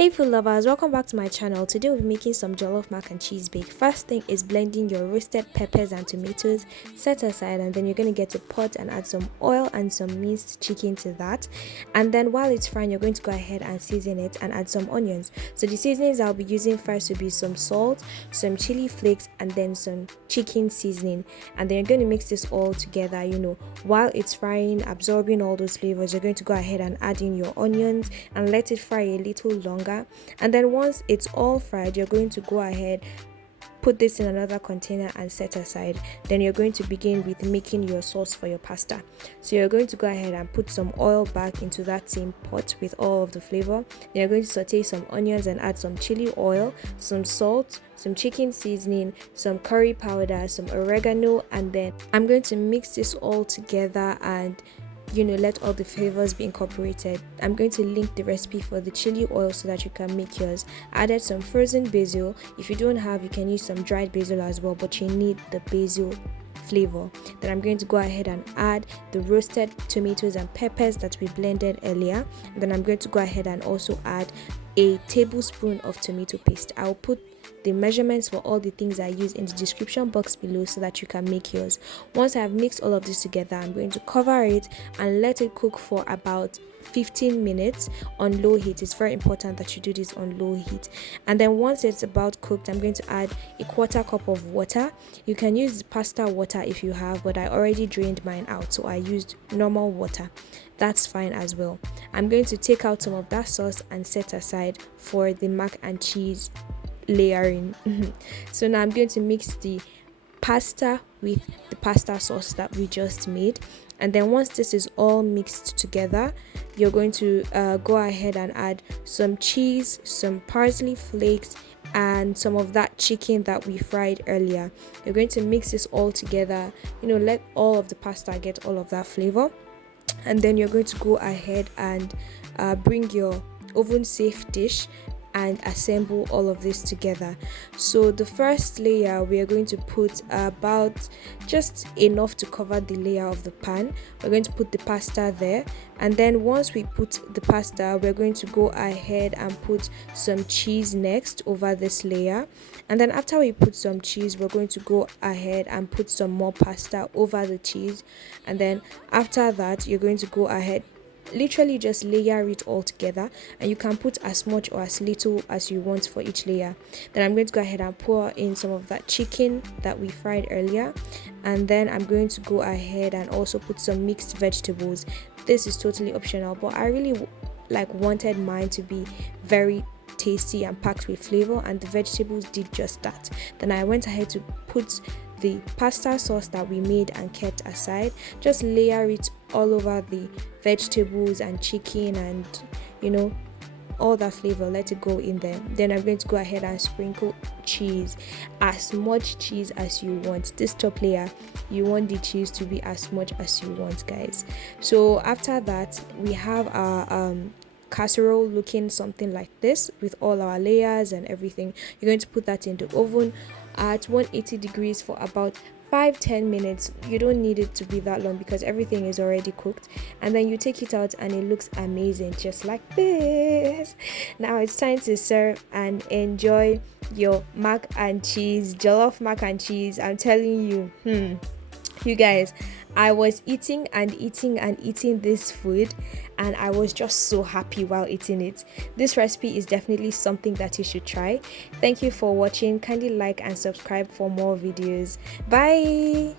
Hey food lovers, welcome back to my channel. Today we'll be making some jollof mac and cheese bake. First thing is blending your roasted peppers and tomatoes, set aside, and then you're going to get a pot and add some oil and some minced chicken to that. And then while it's frying, you're going to go ahead and season it and add some onions. So the seasonings I'll be using first will be some salt, some chili flakes, and then some chicken seasoning. And then you're going to mix this all together, while it's frying, absorbing all those flavors. You're going to go ahead and add in your onions and let it fry a little longer. And then once it's all fried, you're going to go ahead, put this in another container and set aside. Then you're going to begin with making your sauce for your pasta. So you're going to go ahead and put some oil back into that same pot with all of the flavor. Then you're going to saute some onions and add some chili oil, some salt, some chicken seasoning, some curry powder, some oregano, and then I'm going to mix this all together and let all the flavors be incorporated. I'm going to link the recipe for the chili oil so that you can make yours. I added some frozen basil. If you don't have, you can use some dried basil as well, but you need the basil flavor. Then I'm going to go ahead and add the roasted tomatoes and peppers that we blended earlier. And then I'm going to go ahead and also add a tablespoon of tomato paste. I'll put the measurements for all the things I use in the description box below so that you can make yours. Once I've mixed all of this together, I'm going to cover it and let it cook for about 15 minutes on low heat. It's very important that you do this on low heat. And then once it's about cooked, I'm going to add a quarter cup of water. You can use pasta water if you have, but I already drained mine out, so I used normal water. That's fine as well. I'm going to take out some of that sauce and set aside for the mac and cheese layering. So now I'm going to mix the pasta with the pasta sauce that we just made. And then once this is all mixed together, you're going to go ahead and add some cheese, some parsley flakes, and some of that chicken that we fried earlier. You're going to mix this all together, let all of the pasta get all of that flavor. And then you're going to go ahead and bring your oven safe dish and assemble all of this together. So the first layer, we are going to put about just enough to cover the layer of the pan. We're going to put the pasta there, and then once we put the pasta, we're going to go ahead and put some cheese next over this layer. And then after we put some cheese, we're going to go ahead and put some more pasta over the cheese. And then after that, you're going to go ahead, literally just layer it all together, and you can put as much or as little as you want for each layer. Then I'm going to go ahead and pour in some of that chicken that we fried earlier, and then I'm going to go ahead and also put some mixed vegetables. This is totally optional, but I really wanted mine to be very tasty and packed with flavor, and the vegetables did just that. Then I went ahead to put the pasta sauce that we made and kept aside, just layer it all over the vegetables and chicken, and all that flavor, let it go in there. Then I'm going to go ahead and sprinkle cheese, as much cheese as you want. This top layer, you want the cheese to be as much as you want, guys. So after that, we have our casserole looking something like this with all our layers and everything. You're going to put that in the oven at 180 degrees for about 5-10 minutes. You don't need it to be that long because everything is already cooked. And then you take it out and it looks amazing, just like this. Now it's time to serve and enjoy your mac and cheese, jollof mac and cheese. I'm telling you, you guys, I was eating and eating this food, and I was just so happy while eating it. This recipe is definitely something that you should try. Thank you for watching. Kindly like and subscribe for more videos. Bye.